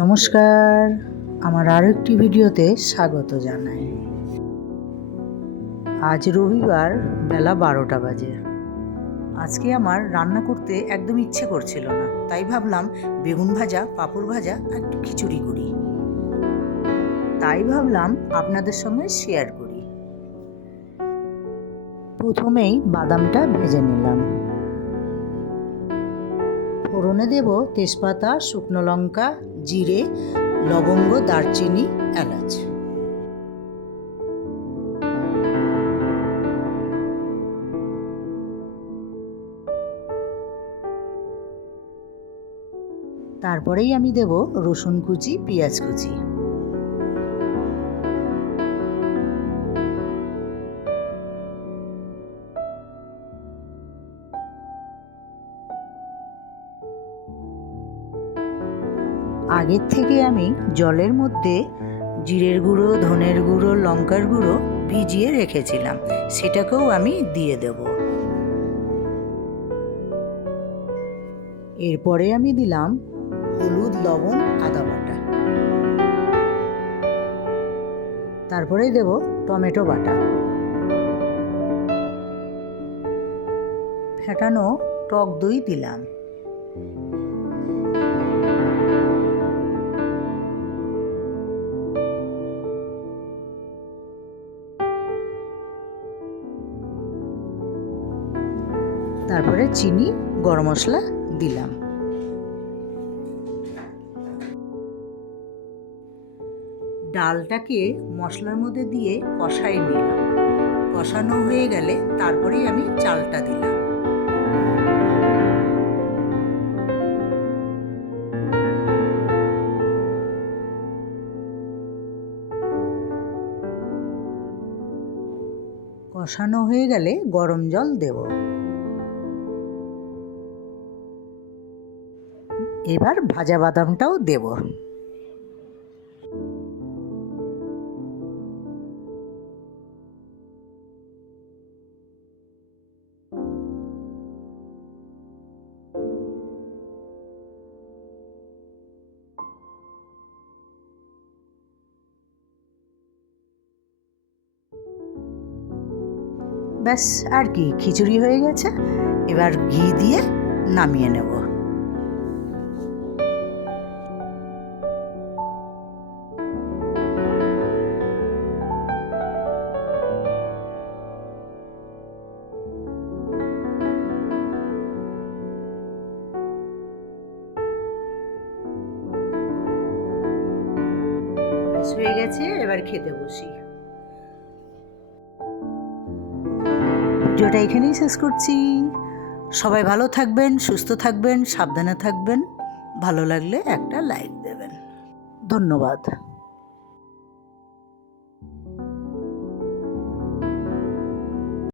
নমস্কার, আমার আরও একটি ভিডিওতে স্বাগত জানাই। আজ রবিবার, বেলা 12টা বাজে। আজকে আমার রান্না করতে একদম ইচ্ছে করছিল না, তাই ভাবলাম বেগুন ভাজা, পাঁপড় ভাজা, একটু খিচুড়ি করি। তাই ভাবলাম আপনাদের সঙ্গে শেয়ার করি। প্রথমেই বাদামটা ভেজে নিলাম। ফোড়নে দেব তেজপাতা, শুকনো লঙ্কা, জিরে, লবঙ্গ, দারচিনি, এলাচ। তারপরেই আমি দেব রসুন কুচি, পেঁয়াজ কুচি। আগের থেকে আমি জলের মধ্যে জিরের গুঁড়ো, ধনের গুঁড়ো, লঙ্কার গুঁড়ো ভিজিয়ে রেখেছিলাম, সেটাকেও আমি দিয়ে দেব। এরপরে আমি দিলাম হলুদ, লবণ, আদা বাটা। তারপরে দেব টমেটো বাটা, ফেটানো টক দই দিলাম। তারপরে চিনি, গরম মশলা দিলাম। ডালটাকে মশলার মধ্যে দিয়ে কষাই নিলাম। কষানো হয়ে গেলে তারপরেই আমি চালটা দিলাম। কষানো হয়ে গেলে গরম জল দেব। এবার ভাজা বাদামটাও দেব। ব্যাস, আর কি, খিচুড়ি হয়ে গেছে। এবার ঘি দিয়ে নামিয়ে নেব। ব্যাস হয়ে গেছে, এবার খেতে বসি। ভিডিওটা এখানেই শেষ করছি। সবাই ভালো থাকবেন, সুস্থ থাকবেন, সাবধানে থাকবেন। ভালো লাগলে একটা লাইক দেবেন। ধন্যবাদ।